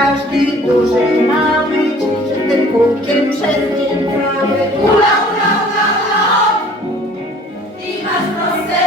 każdy duży, mały, że tym kółkiem przez nie prawy. Ula, ula, ula, ula! I masz proste